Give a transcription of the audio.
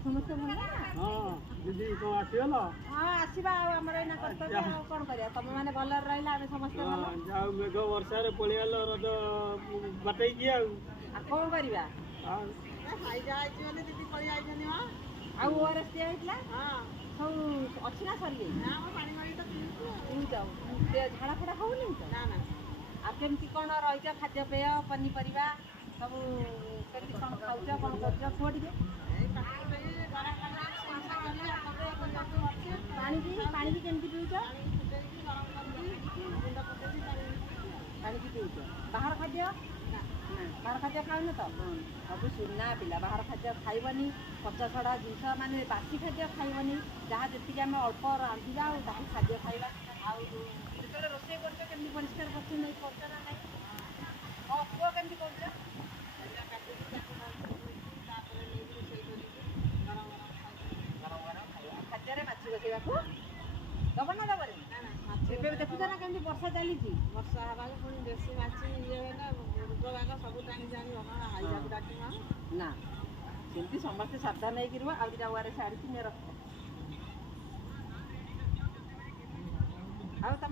ସମସ୍ତେ ଭଲ ନା? ହଁ ଦିଦି କଣ ଆସିଗଲ? ହଁ ଆସିବା ଆଉ ଆମର ଏଇନା କର୍ତ୍ତବ୍ୟ ଆଉ କ'ଣ କରିବା ତମେ ମାନେ ଭଲରେ ରହିଲେ ଆମେ ସମସ୍ତେ ଭଲ। ଯାଉ ମେଘ ବର୍ଷାରେ ପଳେଇଗଲ ରଜ ବାଟେଇକି ଆଉ କ'ଣ କରିବା ଖାଇଯା ହେଇଛି ବୋଲି ଦିଦି ପଳେଇ ଆଇଛନ୍ତି ମ। ଆଉ ORS ଦିଆ ହେଇଥିଲା ସବୁ ଅଛି ନା ସରିଯାଇଛି? ନା ଆମ ପାଣି ମାଡ଼ି ତ ପିଉଛୁ ଝାଡ଼ା ଫାଡ଼ା ହଉନି ତ? ନା ନା। ଆଉ କେମିତି କ'ଣ ରହିଛ ଖାଦ୍ୟପେୟ ପନିପରିବା ସବୁ କେମିତି କ'ଣ ଖାଉଛ କ'ଣ କରୁଛ କୁହ ଟିକେ? ପାଣିକି କେମିତି ପିଉଛ? ପାଣିକି ପିଉଛ। ବାହାର ଖାଦ୍ୟ ବାହାର ଖାଦ୍ୟ ଖାଉନ ତ? ସବୁ ସୁନା ପିଲା ବାହାର ଖାଦ୍ୟ ଖାଇବନି, ପଚାସଢ଼ା ଜିନିଷ ମାନେ ବାସି ଖାଦ୍ୟ ଖାଇବନି। ଯାହା ଯେତିକି ଆମେ ଅଳ୍ପ ରାନ୍ଧିବା ଆଉ ତାହା ଖାଦ୍ୟ ଖାଇବା। ଆଉ ଯେତେବେଳେ ରୋଷେଇ କରୁଛ କେମିତି ପରିଷ୍କାର ପରିଚ୍ଛନ୍ନ ନେଇ କରୁଛ ନା ନାହିଁ? ହଁ କୁହ କେମିତି କରୁଛ? ଖାଦ୍ୟରେ ମାଛି ବସେଇବାକୁ ଦବ ନା ଦବନି? ଏବେ ଦେଖୁଛ ନା କେମିତି ବର୍ଷା ଚାଲିଛି? ବର୍ଷା ହେବାକୁ ପୁଣି ବେଶୀ ମାଛି ଇଏ ହେଲେ ରୋଗ ବାଗ ସବୁ ଟାଣି ଜାଣିବ କଣ ହାଇଜାକୁ ଡାକିବ ନା ସେମିତି ସମସ୍ତେ ସାବଧାନ ହେଇକି ରୁହ। ଆଉ ଦିଟା ORS ଆଣିକି ରଖ। ଆଉ ତମ